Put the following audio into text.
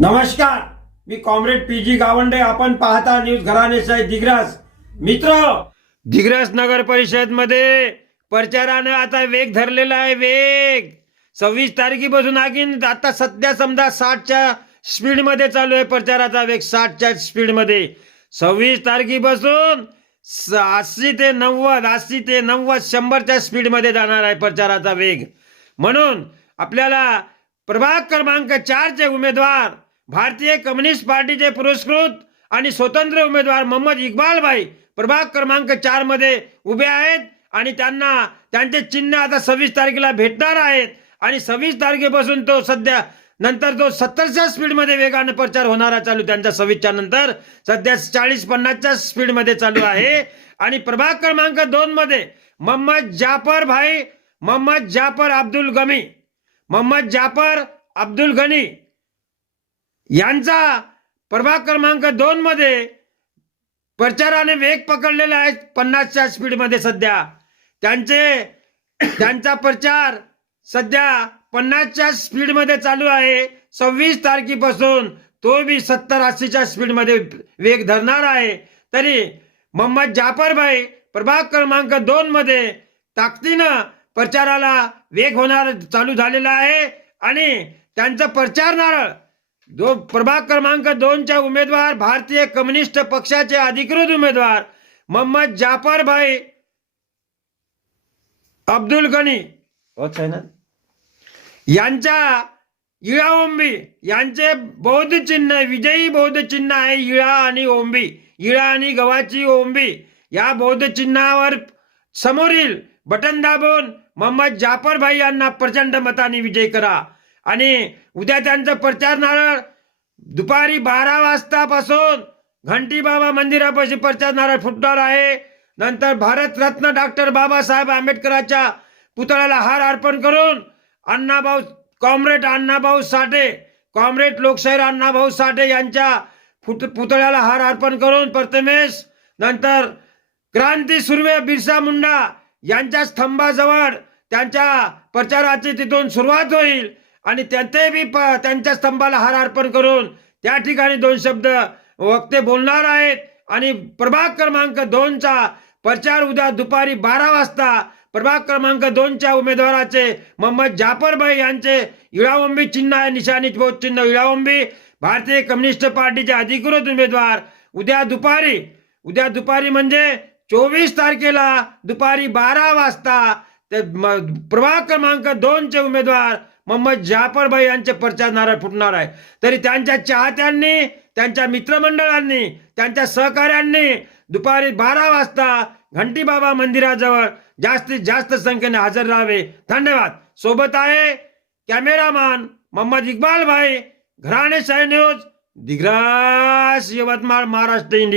नमस्कार मी comrade P G Gawande. आपण पाहता न्यूज घराणेशाही दिग्रास. मित्र दिग्रास नगर परिषदमध्ये प्रचारानं आता वेग धरलेला आहे वेग. सव्वीस तारखेपासून आगीन आता सध्या समजा साठच्या स्पीडमध्ये चालू आहे प्रचाराचा वेग साठच्या स्पीडमध्ये सव्वीस तारखेपासून स- अस्सी ते नव्वद अस्सी ते नव्वद शंभरच्या स्पीडमध्ये जाणार आहे प्रचाराचा वेग. म्हणून आपल्याला प्रभाग क्रमांक चारचे उमेदवार भारतीय कम्युनिस्ट पार्टीचे पुरस्कृत आणि स्वतंत्र उमेदवार मोहम्मद इक्बाल भाई प्रभाग क्रमांक चारमध्ये उभे आहेत आणि त्यांना त्यांचे चिन्ह आता सव्वीस तारखेला भेटणार आहेत. आणि सव्वीस तारखेपासून तो सध्या नंतर तो सत्तरच्या स्पीडमध्ये वेगानं प्रचार होणारा चालू त्यांच्या सव्वीसच्या नंतर. सध्या चाळीस पन्नासच्या स्पीडमध्ये चालू आहे. आणि प्रभाग क्रमांक दोन मध्ये मोहम्मद जाफर भाई मोहम्मद जाफर अब्दुल गमी मोहम्मद जाफर अब्दुल गनी यांचा प्रभाग क्रमांक दोन मध्ये प्रचाराने वेग पकडलेला आहे पन्नासच्या स्पीडमध्ये सध्या. त्यांचे त्यांचा प्रचार सध्या पन्नासच्या स्पीडमध्ये चालू आहे. सव्वीस तारखेपासून तो बी सत्तर अस्सीच्या स्पीडमध्ये वेग धरणार आहे. तरी मोहम्मद जाफर भाई प्रभाग क्रमांक दोन मध्ये ताकदीनं प्रचाराला वेग होणार चालू झालेला आहे. आणि त्यांचा प्रचार नारळ जो प्रभाग क्रमांक दोनच्या उमेदवार भारतीय कम्युनिस्ट पक्षाचे अधिकृत उमेदवार मोहम्मद जाफर भाई अब्दुल गनी. ना? यांच्या इळा ओंबी यांचे बौद्ध चिन्ह विजयी बौद्ध चिन्ह आहे इळा आणि ओंबी. इळा आणि गव्हाची ओंबी. या बौद्ध चिन्हावर समोरील बटन दाबून मोहम्मद जाफर भाई यांना प्रचंड मताने विजय करा. आणि उद्या त्यांचं प्रचार नारळ दुपारी बारा वाजतापासून घंटी बाबा मंदिरापाशी प्रचार नारळ फुटणार आहे. नंतर भारतरत्न डॉक्टर बाबासाहेब आंबेडकरांच्या पुतळ्याला हार अर्पण करून अण्णाभाऊ कॉम्रेड अण्णाभाऊ साठे कॉम्रेड लोकशाहीर अण्णाभाऊ साठे यांच्या फुट पुतळ्याला हार अर्पण करून प्रथमेश नंतर क्रांती सुर्वे बिरसा मुंडा यांच्या स्तंभाजवळ त्यांच्या प्रचाराची तिथून सुरुवात होईल. आणि त्यांचे बी प- त्यांच्या स्तंभाला हार अर्पण करून त्या ठिकाणी दोन शब्द वक्ते बोलणार आहेत. आणि प्रभाग क्रमांक दोनचा प्रचार उद्या दुपारी बारा वाजता. प्रभाग क्रमांक दोनच्या उमेदवाराचे मोहम्मद जाफर भाई यांचे इळावंबी चिन्ह आहे निशाणी बोध चिन्ह इळावंबी भारतीय कम्युनिस्ट पार्टीचे अधिकृत उमेदवार उद्या दुपारी उद्या दुपारी म्हणजे चोवीस तारखेला दुपारी बारा वाजता. तर प्रभाग क्रमांक दोनचे उमेदवार मोहम्मद जाफरभाई यांचे प्रचार नारळ फुटणार आहे. तरी त्यांच्या चाहत्यांनी त्यांच्या मित्रमंडळांनी त्यांच्या सहकाऱ्यांनी दुपारी बारा वाजता घंटीबाबा मंदिराजवळ जास्तीत जास्त संख्येने हजर राहावे. धन्यवाद. सोबत आहे कॅमेरामॅन मोहम्मद इक्बाल भाई घराणे शाही न्यूज दिग्रास यवतमाळ महाराष्ट्र इंडिया.